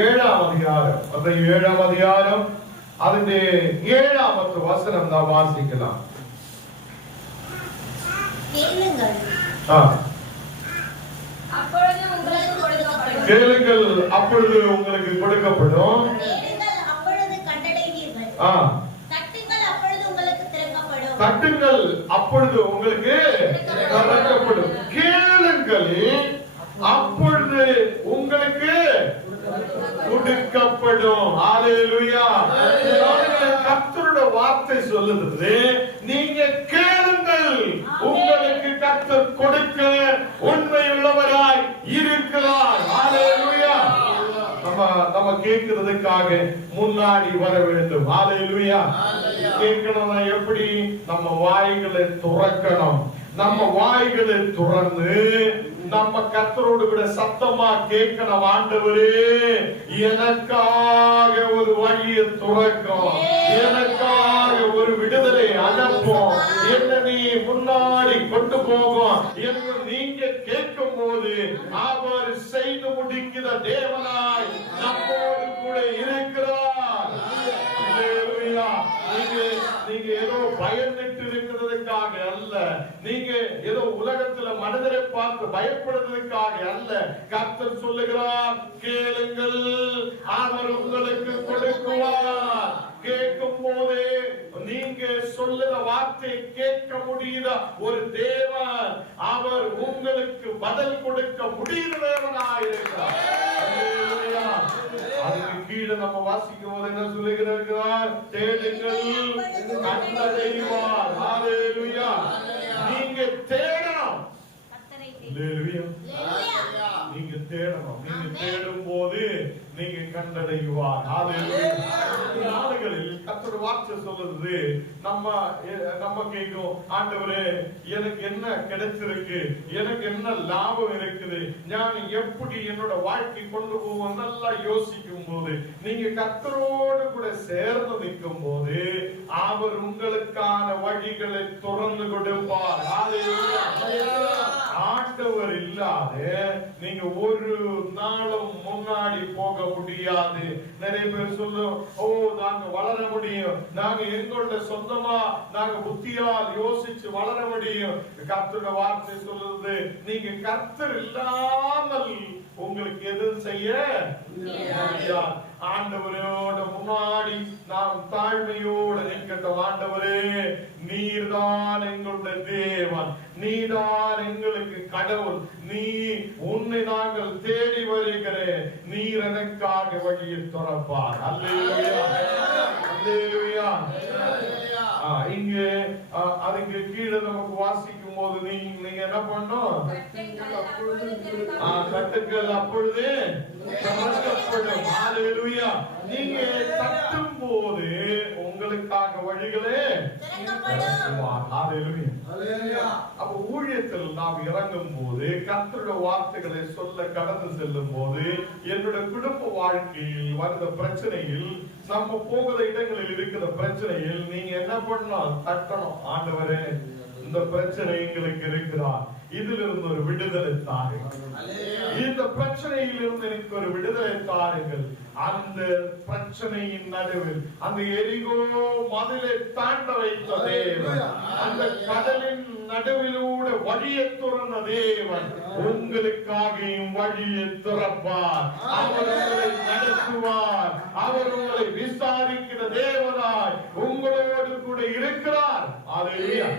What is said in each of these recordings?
ഏഴാം അധികാരം അതിന്റെ 7ാമത്തെ വചനം നാം വാസിக்கலாம். கேளுங்கள் அப்பொழுது உங்களுக்கு கொடுக்கப்படும், தட்டுங்கள் அப்பொழுது உங்களுக்கு திறக்கப்படும். கேளுங்கள் அப்பொழுது உங்களுக்கு கொடுக்கப்படும். ஹalleluya. கர்த்தருடைய வார்த்தை சொல்லுது, நீங்க கேளுங்கள், உங்களுக்கு கர்த்தர் கொடுக்க உண்மையுள்ளவராய் இருக்கிறார். ஹalleluya. நம்ம கேட்கிறதுக்காக முன்னாடி வர வேண்டும். ஹalleluya. கேட்கணும்னா எப்படி? நம்ம வாய்களை துறக்கணும். நம்ம வாய்களை துறந்து நம்ம கர்த்தரோடு கூட சத்தமா கேட்கணும். ஆண்டவரே, எனக்காக ஒரு வழியை துறக்கும், எனக்காக ஒரு விடுதலை அனுப்பும், என்ன நீ முன்னாடி கொண்டு போகும் என்று நீங்க கேட்கும் போது அவர் செய்து முடிக்கிற தேவனாய் நம்மோடு கூட இருக்கிறார். நீங்க ஏதோ பயந்துட்டு இருக்கிறதுக்காக அல்ல, நீங்க ஏதோ உலகத்துல மனிதரை பார்த்து பயப்படுறதுக்காக அல்ல. கர்த்தர் சொல்லுகிறார், கேளுங்கள், அவர் உங்களுக்கு கொடுக்குவார். கேட்கும் போதே நீங்க சொல்லுற வார்த்தை கேட்க முடியுத ஒரு தேவன், அவர் உங்களுக்கு பதில் கொடுக்க முடியுற தேவனாயிருக்கிறார். அதுக்கு கீழே நம்ம வாசிக்கும் போது என்ன சொல்லுகிறார்? தேடுங்கள், கண்டடைவார். ஹalleluya. நீங்க தேடணும். ஹalleluya. நீங்க தேடணும். நீங்க தேடும் போது நீங்க கண்டடைவார். ஹalleluya. நாளுகளில் கர்த்தருடைய வார்த்தை சொல்லுது, நம்ம கேட்கும், ஆண்டவரே எனக்கு என்ன கிடைச்சிருக்கு, எனக்கு என்ன லாபம் இருக்குது, நான் எப்படி என்னோட வாழ்க்கை கொண்டு போவோம் நல்லா யோசிக்கும் போது, நீங்க கர்த்தரோடு கூட சேர்ந்து நிற்கும் போது அவர் உங்களுக்கான வழிகளை திறந்து கொடுப்பார். ஹalleluya. ஆண்டவர் இல்லாத நீங்க ஒரு நாளும் முன்னாடி போக முடியாது. நிறைய பேர் சொல்லும், ஓ நாங்க வளர முடியும், நாங்க எங்களோட சொந்தமா நாங்க புத்தியால் யோசிச்சு வளர முடியும். கர்த்தருடைய வார்த்தை சொல்லுது, நீங்க கர்த்தர் இல்லாமல் உங்களுக்கு எதுவும் செய்ய முடியாது. ஆண்டவரோட முன்னாடி நாம் தாழ்மையோடு நிற்கட்டும். ஆண்டவரே, நீர்தான் எங்களுடைய தேவன், நீதான் எங்களுக்கு கடவுள், நீ உன்னை நாங்கள் தேடி வருகிறேன், நீர் எனக்காக வழியை திறப்பார். அல்லேலூயா, அல்லேலூயா. இங்க அதுக்கு கீழே நமக்கு வாசிக்கும் போது நீங்க என்ன பண்ணும்? கட்டுங்கள் அப்பொழுது திறக்கப்படும். ஹalleluya. நீங்க தட்டும் போது உங்களுக்காக வழிகளே திறக்கப்படும். ஹalleluya. அப்ப ஊழியத்தில் நாம் இறங்கும் போது கர்த்தருடைய வார்த்தைகளை சொல்ல கடந்து செல்லும் போது என்னுடைய குடும்ப வாழ்க்கையில் வந்த பிரச்சனையில், நம்ம போகிற இடங்களில் இருக்கிற பிரச்சனையில் நீங்க என்ன பண்ணலாம்? தட்டணும். ஆண்டவரே, இந்த பிரச்சனை எங்களுக்கு இருக்கிறார், இதிலிருந்து ஒரு விடுதலை தாருங்கள், இந்த பிரச்சனையில் இருந்து எனக்கு ஒரு விடுதலை தாருங்கள். அந்த பிரச்சனையின் நடுவில் அந்த எரிகோ மதிலை தாண்ட வைத்த தேவன், அந்த கடலின் நடுவிலூടെ வழியை துறந்த தேவன் உங்களுக்காகவும் வழியை திறப்பார். அவர் உங்களை நடத்துவார். அவர் உங்களை விசாரிக்கிற தேவனாய் உங்களோடு கூட இருக்கிறார். ஹalleluya.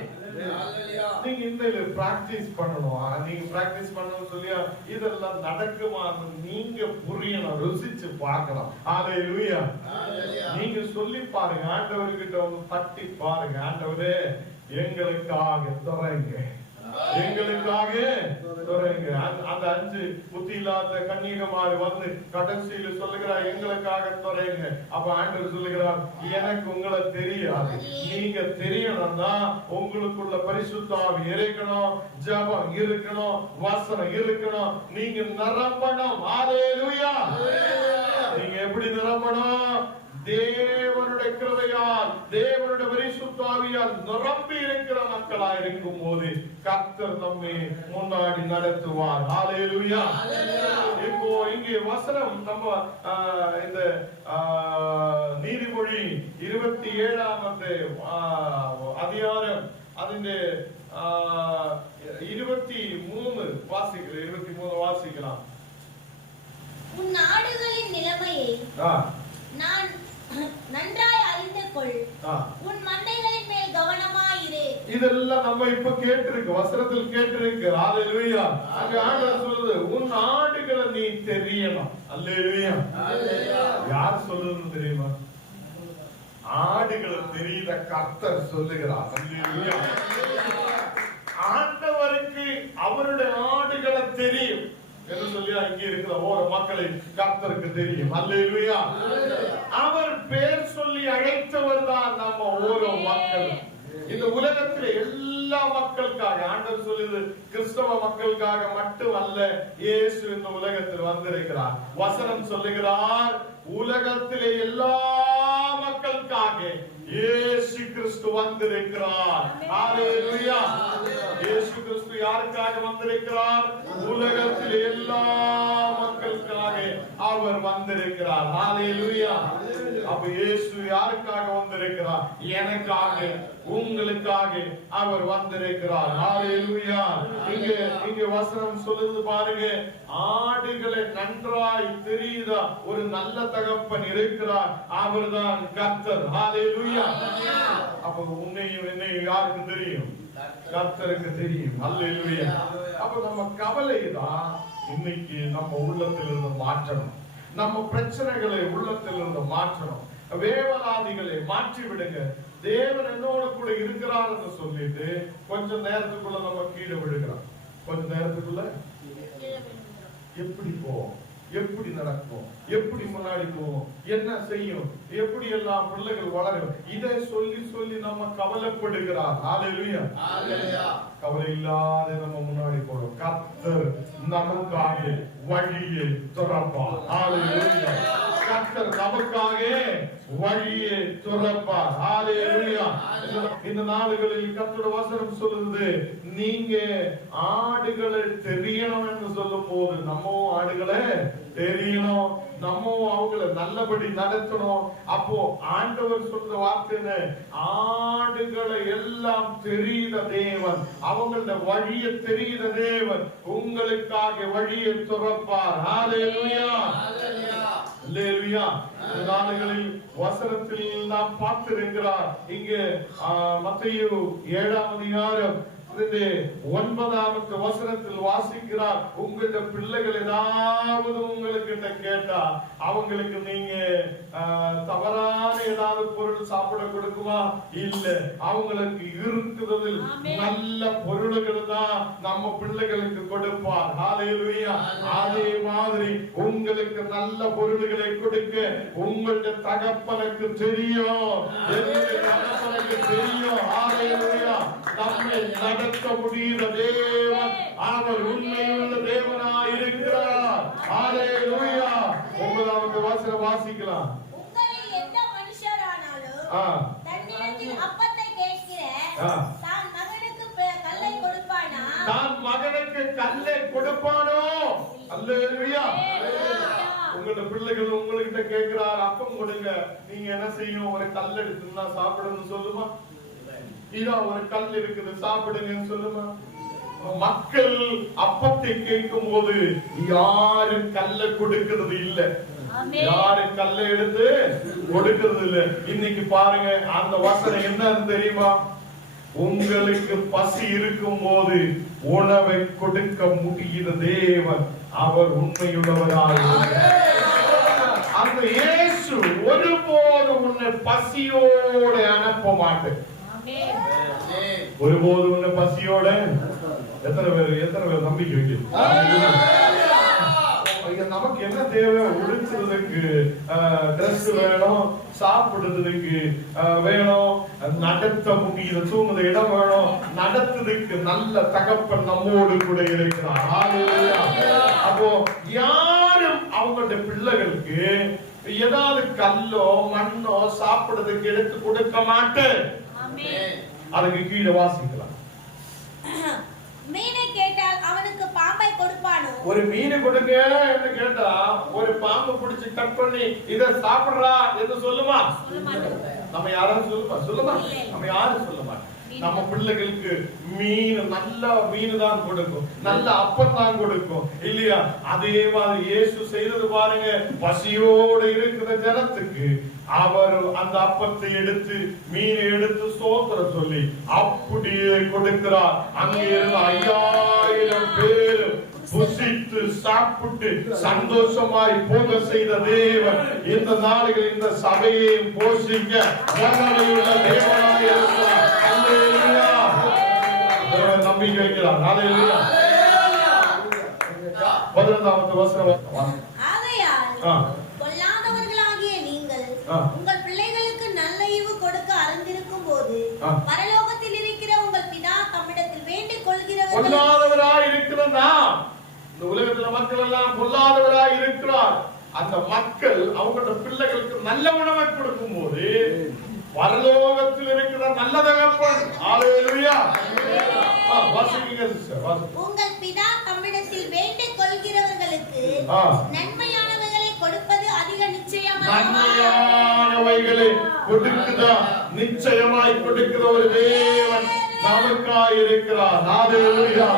நீங்க இந்த பிராக்டிஸ் பண்ணணும். நீங்க பிராக்டிஸ் பண்ணணும் சொல்லியா இதெல்லாம் நடக்குமா நீங்க புரியணும், ருசிச்சு பார்க்கலாம். ஹalleluya. நீங்க சொல்லி பாருங்க, ஆண்டவர்கிட்ட வந்து தட்டி பாருங்க, ஆண்டவரே எங்களுக்காக திறங்க, எங்களுக்காக திறங்க. அந்த 5 புத்தி இல்லாத கன்னிகைமார் வந்து கடைசியில சொல்லுகிறார், எங்களுக்காக திறங்க. அப்ப ஆண்டவர் சொல்லுகிறார், எனக்கு உங்களை தெரியாது, நீங்க தெரியணும்னா உங்களுக்குள்ள பரிசுத்த ஆவி இருக்கணும், ஜெபம் இருக்கணும், வசனம் இருக்கணும், நீங்க நிரம்பணும். ஹalleluya. நீங்க எப்படி நிரம்பணும்? தேவனுடைய கிருபையால் தேவனுடைய பரிசுத்த ஆவியால் நிரம்பி இருக்கிற மக்களாய் இருக்கும் போது கர்த்தர் நம்மை முன்னாடி நடத்துவார். ஹalleluya. இப்போ இங்கே வசனம் நம்ம இந்த நீதிமொழி 27வது அதிகாரம் അതിന്റെ 23 வாசிக்கலாம். உன் நாடுகளின் நிலைமையை நான் நன்றாய் அறிந்து கொள். உன் மந்தைகளின் மேல் கவனமாயிரு. இதெல்லாம் நம்ம இப்ப கேட்டிருக்கு, வசனத்தில் கேட்டிருக்கு. ஹalleluya. அங்க ஆண்டவர் சொல்லுது, உன் நாடுகளை நீ தெரியணும். ஹalleluya. யார் சொல்லுதுன்னு தெரியுமா? ஆடுகளை தெரியுத கர்த்தர் சொல்லுகிறார். ஹalleluya. ஆண்டவருக்கு அவருடைய ஆடுகளை தெரியும் என்று சொல்லி இங்கே இருக்கிற ஓர மக்களை கர்த்தருக்கு தெரியும். அல்லேலூயா. அவர் பேர் சொல்லி அழைத்தவர் தான் நம்ம ஓர மக்கள். இந்த உலகத்திலே எல்லா மக்களுக்காக ஆண்டவர் சொல்லுது, கிறிஸ்தவ மக்களுக்காக மட்டும் அல்ல, இயேசு இந்த உலகத்தில் வந்திருக்கிறார். வசனம் சொல்லுகிறார், உலகத்திலே எல்லா மக்களுக்காக இயேசு கிறிஸ்து வந்திருக்கிறார். ஹalleluya. இயேசு கிறிஸ்து யாருக்காக வந்திருக்கிறார்? உலகத்தில் எல்லா மக்களுக்காக அவர் வந்திருக்கிறார். ஹalleluya. அப்ப இயேசு யாருக்காக வந்திருக்கிறார்? எனக்காக, உங்களுக்காக அவர் வந்திருக்கிறார். ஹalleluya. இங்க வசனம் சொல்லுது பாருங்க, ஆடுகளை நன்றாய் தெரியுத ஒரு நல்ல தகப்பன் இருக்கிறார், அவர்தான் கர்த்தர். ஹalleluya. அப்ப உன்னையும் என்னையும் யாருக்கு தெரியும்? கர்த்தருக்கு தெரியும். அல்லேலூயா. அப்ப நம்ம கவலைதான் இன்னைக்கு நம்ம உள்ளத்திலிருந்து மாற்றணும். நம்ம பிரச்சனைகளை உள்ளத்திலிருந்து மாற்றணும். வேவலாதிகளை மாற்றி விடுங்க. தேவன் என்னோட கூட இருக்கிறார் என்று சொல்லிட்டு கொஞ்ச நேரத்துக்குள்ள நம்ம கீழே விடுகிறோம். கொஞ்ச நேரத்துக்குள்ள எப்படி போவோம், எப்படி நடக்கும், எப்படி முன்னாடி போவோம், என்ன செய்யும், எப்படி எல்லாம் பிள்ளைகள் வளரும், இதை சொல்லி சொல்லி நம்ம கவலைப்படுகிறார். ஹalleluya. கவலை இல்லாத நம்ம முன்னாடி போறோம். கர்த்தர் நமக்காக வழியை திறப்பார். ஹalleluya. கர்த்தர் நமக்காக வழியை திறப்பார். ஹalleluya. இந்த நாளுகளில் கர்த்தருடைய வசனம் சொல்லுது, நீங்க ஆடுகளை தெரியணும் என்று சொல்லும் போது நம்ம ஆடுகளை தெரியணும், நம்ம அவங்களை நல்லபடி நடத்தணும். அப்போ ஆண்டவர் சொல்ற வார்த்தை, ஆடுகளை எல்லாம் தெரிந்த தேவன், அவங்களோட வழியை தெரிந்த தேவன் உங்களுக்காக வழியை திறப்பார். ஹalleluya. ஹalleluya. இந்த நாளுகளில் வசனத்தில் நாம் பார்த்திருக்கிறார். இங்கே மத்தேயு 7ஆம் அதிகாரம் 9வது வசனத்தில் வாசிக்கிறார், உங்களுடைய பிள்ளைகள் ஏதாவது உங்களுக்கு கேட்டா அவங்களுக்கு நீங்க தவறான ஏதாவது பொருள் சாப்பிட கொடுக்குமா? இல்ல, அவங்களுக்கு இருக்கிறதில் நல்ல பொருள்கள் தான் நம்ம பிள்ளைகளுக்கு கொடுப்பார். ஹalleluya. அதே மாதிரி உங்களுக்கு நல்ல பொருள்களை கொடுக்க உங்களுடைய தகப்பனுக்கு தெரியும், தகப்பனுக்கு தெரியும். ஹalleluya. நம்மை நடத்த முடிகிற தேவன் அவர் உண்மையுள்ள தேவனாய் இருக்கிறார். ஹalleluya. 9வது வசனம் வாசிக்கலாம். உங்களில் எந்த மனுஷரானாலும் தன்னிடத்தில் அப்பத்தை கேட்கிற தான் மகனுக்கு கல்லை கொடுப்பானா? தான் மகனுக்கு கல்லை கொடுப்பானோ? அல்லேலூயா. உங்களோட பிள்ளைகள் உங்ககிட்ட கேட்கிறார், அப்பம் கொடுங்க, நீங்க என்ன செய்யும்? ஒரு கல் எடுத்துன்னா சாப்பிடணும்னு சொல்லுமா? இதோ ஒரு கல் இருக்குது சாப்பிடுங்கன்னு சொல்லுமா? மக்கள் அப்பத்தை கேட்கும் போது யாரு கல்ல கொடுக்கிறது இல்ல, யாரு கல்லை எடுத்து கொடுக்கிறது இல்ல. இன்னைக்கு பாருங்க, அந்த வசனம் என்னன்னு தெரியுமா? உங்களுக்கு பசி இருக்கும் போது உணவை கொடுக்க முடிகிற தேவன் அவர் உண்மையுள்ளவராய். அந்த இயேசு ஒருபோது உன்னை பசியோட அனுப்ப மாட்டேன். ஒருபோது உன்னை பசியோட. எத்தனை பேர் நம்பிக்கை வைக்க? நமக்கு என்ன தேவை? உடுக்கிறதுக்கு ட்ரெஸ் வேணும், சாப்பிடுறதுக்கு வேணும், நடத்த முடிகிற தூங்குற இடம் வேணும், நடத்துறதுக்கு நல்ல தகப்பன் நம்மோடு கூட இருக்கிறார். அப்போ யாரும் அவங்களுடைய பிள்ளைகளுக்கு ஏதாவது கல்லோ மண்ணோ சாப்பிடுறதுக்கு எடுத்து கொடுக்க மாட்டேன். அதுக்கு கீழே வாசிக்கலாம். மீனை கேட்டால் அவனுக்கு பாம்பை கொடுப்பானோ? ஒரு மீன் கொடுங்க என்று கேட்டா ஒரு பாம்பு பிடிச்சு கட் பண்ணி இத சாப்பிடுறா என்று சொல்லுமா? நம்ம யாரும் சொல்லுமா? நம்ம யாரும் சொல்ல மாட்டோம். நம்ம பிள்ளைகளுக்கு மீன், நல்ல மீன் தான் கொடுக்கும், நல்ல அப்பம் தான் கொடுக்கும் இல்லையா? அதே மாதிரி இயேசு செய்தது பாருங்க. பசியோடு இருக்கிற ஜனத்துக்கு அவர் அந்த அப்பத்தை எடுத்து மீனை எடுத்து ஸ்தோத்திரம் சொல்லி அப்படியே கொடுக்கிறார். அங்கே இருந்து 5000 பேர் புசித்து சாப்பிட்டு சந்தோஷமாய் போக செய்த தேவன் இந்த நாடுகள் இந்த சபையை போஷிக்க வல்லமையுள்ள தேவனாய் இருக்கிறார். அல்லேலூயா. தேவன் நம்பிக்கை வைக்கிறார். அல்லேலூயா. 15வது வசனம். ஆகையால் பொல்லாதவர்களாகிய நீங்கள் உங்கள் பிள்ளைகளுக்கு நல்ல ஈவு கொடுக்க அறிந்திருக்கும் போது பரலோகத்தில் இருக்கிற உங்கள் பிதா தம்மிடத்தில் வேண்டிக் கொள்கிறவர்கள். பொல்லாதவராய் இருக்கிற நாம், இந்த உலகத்துல மக்கள் எல்லாம் பொல்லாதவராய் இருக்கிறார். அந்த மக்கள் அவங்களோட பிள்ளைகளுக்கு நல்ல உணவை கொடுக்கும் போது பரலோகத்தில் இருக்கிற நல்ல தகப்பன், அல்லேலூயா, வாசிங்க சிஸ்டர், வாசிங்க. உங்கள் பிதா தம்மிடத்தில் வேண்டிக் கொள்கிறவர்களுக்கு நன்மையானவைகளை கொடுப்பது அதிக நிச்சயமாய். நன்மையானவைகளை கொடுக்குதா? நிச்சயமாய் கொடுக்கிற ஒரு தேவன் நமக்காய் இருக்கிறார். அல்லேலூயா.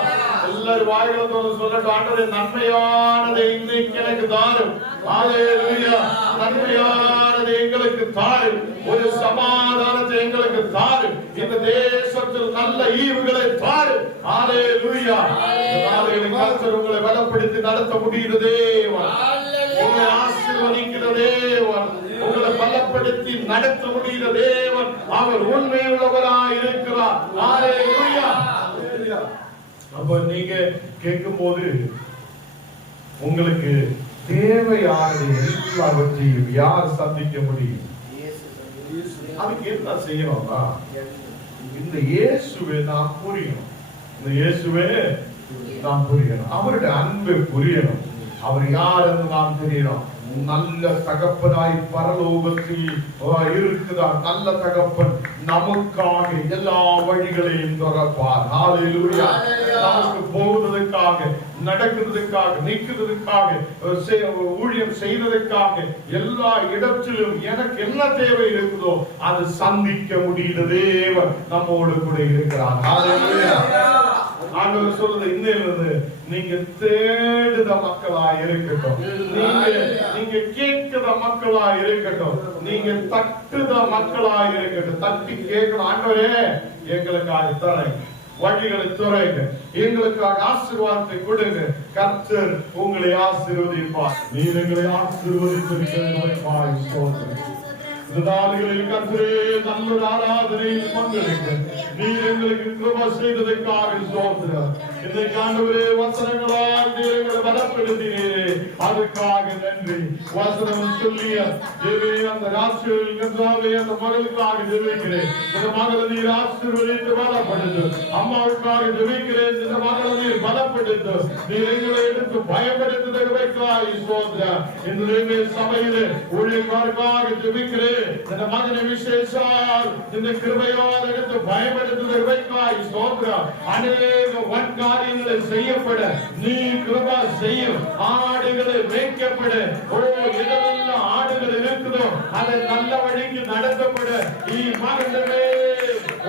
எல்லாரும் வாயில சொல்லட்டும், ஆண்டவரே நன்மையானதை இன்னைக்கு எனக்கு தாரும். அல்லேலூயா. நன்மையானதை எங்களுக்கு தாரும். ஒரு சமாதானத்தை எங்களுக்கு தாரும். இந்த தேசத்தில் நல்ல ஈவுகளை தாரும். அல்லேலூயா. கர்த்தர் உங்களை பலப்படுத்தி நடத்த முடிகிற தேவன், உங்களை ஆசீர்வதிக்கிற தேவன், உங்களை பலப்படுத்தி நடத்த முடிகிற தேவன். அவர் உண்மையுள்ளவராய் இருக்கிறார். அல்லேலூயா. அப்ப நீங்க கேட்கும் போது உங்களுக்கு தேவையானது எல்லாவற்றையும் யார் சந்திக்க முடியும்? அதுக்கு என்ன செய்யணும்னா இந்த இயேசுவை நாம் புரியணும். இந்த இயேசுவே நாம் புரியணும். அவருடைய அன்பை புரியணும். அவர் யார் என்று நாம் தெரியணும். நல்ல தகப்பனாய் பரலோகத்தில் இருக்கிறார். நல்ல தகப்பன் நமக்காக எல்லா வழிகளையும் திறப்பார். ஹல்லேலூயா. நமக்கு போவதற்காக, நடக்கிறதுக்காக, நிற்கிறதுக்காக, ஊழியம் செய்வதற்காக எல்லா இடத்திலும் எனக்கு என்ன தேவை இருக்குதோ அது சந்திக்க முடிகிற தேவன் நம்மோடு கூட இருக்கிறார். ஹல்லேலூயா. ஆண்டவர் சொல்றது இன்னிலிருந்து நீங்க தேடுத மக்களா இருக்கட்டும், நீங்க கேட்கிற மக்களா இருக்கட்டும், நீங்க தட்டுத மக்களா இருக்கட்டும். தட்டி கேட்கணும், ஆண்டவரே எங்களுக்காக தரேன், வழிகளை துறைங்க, எங்களுக்காக ஆசீர்வாதத்தை கொடுங்க. கர்த்தர் உங்களை ஆசீர்வதிப்பார். நீர் எங்களை ஆசீர்வதித்திருக்கிறீர்கள். இந்த நாடுகளில் கர்த்தரே நல்ல ஆராதனையில் பங்கெடுக்க நீர் எங்களுக்கு கிருபை செய்ததற்காக ஸ்தோத்திரம். இன்றைக்கு ஆண்டவரே வசனங்களால் நீர் எங்களை பலப்படுத்தினீரே, அதுக்காக நன்றி. வசனம் சொல்லிய தேவே அந்த ராட்சியில் கர்த்தாவே அந்த மகளுக்காக ஜெபிக்கிறேன். இந்த மகளை நீர் ஆசீர்வதித்து பலப்படுத்து. அம்மாவுக்காக ஜெபிக்கிறேன். இந்த மகளை நீர் பலப்படுத்து. நீர் எங்களை எடுத்து பயப்படுத்துவதற்காக ஸ்தோத்திரம். இந்த சபையிலே ஊழியக்காரருக்காக ஜெபிக்கிறேன். இந்த மகனை விசேஷால் இந்த கிருபையோடு எடுத்து பயப்படுத்துவதற்காக ஸ்தோத்திரம். அநேக வன்காரியங்களை செய்யப்பட நீ கிருபை செய்யும். ஆடுகளை மேய்க்கப்பட எதெல்லாம் ஆடுகள் இருக்குதோ அதை நல்ல வழிக்கு நடத்தப்பட நீ மகனே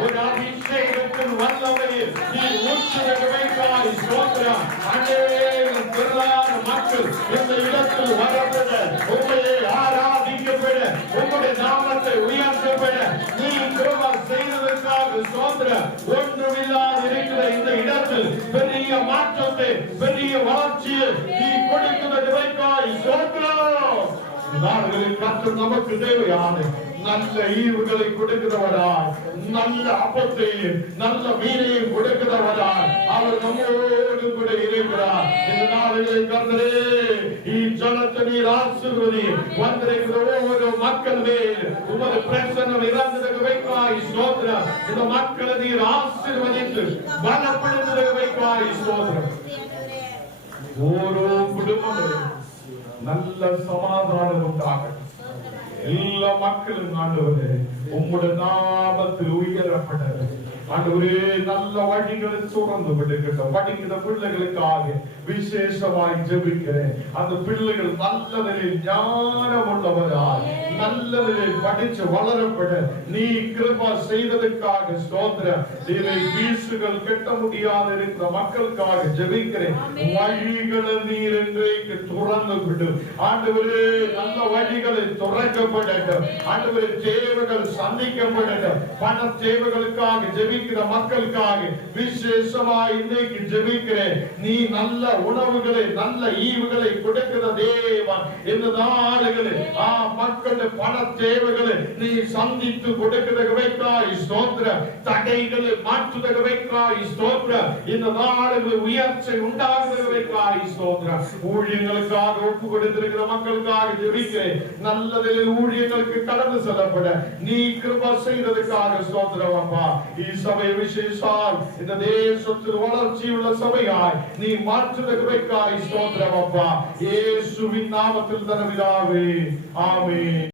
ஒரு அபிஷேகத்தின் வல்லமையில் நீ ஊற்றுவதற்காக ஸ்தோத்திரம். அநேக திரளான மக்கள் இந்த இடத்தில் வரப்பட உண்மையை ஆராதிக்கப்பட உங்களுடைய நாமத்தை உயர்த்தப்பட நீ கிருபை செய்ததற்காக ஸ்தோத்திரம். ஒன்றுமில்லாது இருக்கிற இந்த இடத்தில் பெரிய மாற்றத்தை, பெரிய வளர்ச்சியை நீ கொடுக்கிறதற்காக ஸ்தோத்திரம். நாடுகளில் கர்த்தர் நமக்கு தேவையான நல்ல ஈவுகளை கொடுக்கிறவராய், நல்ல அப்பத்தையும் நல்ல மீனையும் கொடுக்கிறவராய் அவர் நம்மோடு கூட இருக்கிறார். இந்த நாடுகளில் கர்த்தரே ஜனத்தை நீர் ஆசீர்வதி. வந்திருக்கிற ஒவ்வொரு மக்கள் மேல் உமது பிரசன்னம் இறங்குவதற்காக ஸ்தோத்திரம். இந்த மக்களை நீர் ஆசீர்வதித்து பலப்படுத்துவதற்காக ஸ்தோத்திரம். ஓரோ குடும்பமும் நல்ல சமாதானம் உண்டாகட்டும். எல்லா மக்களும் ஆண்டவரே உம்முடைய நாமத்தில் உயரப்பட்டது. ஆண்டவரே நல்ல வழிகளை சுரந்து விடுகின்றோம். படிக்கிற பிள்ளைகளுக்காக விசேஷமாய் ஜெபிக்கிறேன். அந்த பிள்ளைகள் நல்ல நிலையில் ஞானம் உள்ளவராய் நல்ல நிலையில் படிச்சு வளரப்பட நீ கிருபா செய்ததற்காக ஸ்தோத்திரம். இதை வீசுகள் கட்ட முடியாத இருக்கிற மக்களுக்காக ஜெபிக்கிறேன். வழிகளை நீர் இன்றைக்கு துறந்து விடு ஆண்டவரே. நல்ல வழிகளை துறக்கப்படட்டும் ஆண்டவரே. தேவைகள் சந்திக்கப்படட்டும். பண தேவைகளுக்காக ஜெபிக்கிற மக்களுக்காக விசேஷமாய் இன்றைக்கு ஜெபிக்கிறேன். நீ நல்ல உணவுகளை நல்ல ஈவுகளை கொடுக்கிற தேவன். இந்த நாடுகளில் மக்களுடைய பண தேவைகளை நீ சந்தித்து கொடுக்கிறவைக்காய் ஸ்தோத்திரம். தடைகளை மாற்றுகிறவைக்காய் ஸ்தோத்திரம். இந்த நாடுகளில் உயர்ச்சி உண்டாகிறவைக்காய் ஸ்தோத்திரம். ஊழியங்களுக்காக ஒப்பு கொடுத்திருக்கிற மக்களுக்காக ஜெபிக்கிறேன். நல்லதில் ஊழியங்களுக்கு கடந்து செல்லப்பட நீ கிருபை செய்ததற்காக ஸ்தோத்திரம் அப்பா. சபை விசேஷால் இந்த தேசத்தில் வளர்ச்சி உள்ள சபையாய் நீ மாற்றுதற்காய் ஸ்தோத்திரம் அப்பா. இயேசுவின் நாமத்தில் தன பிதாவே ஆமென்.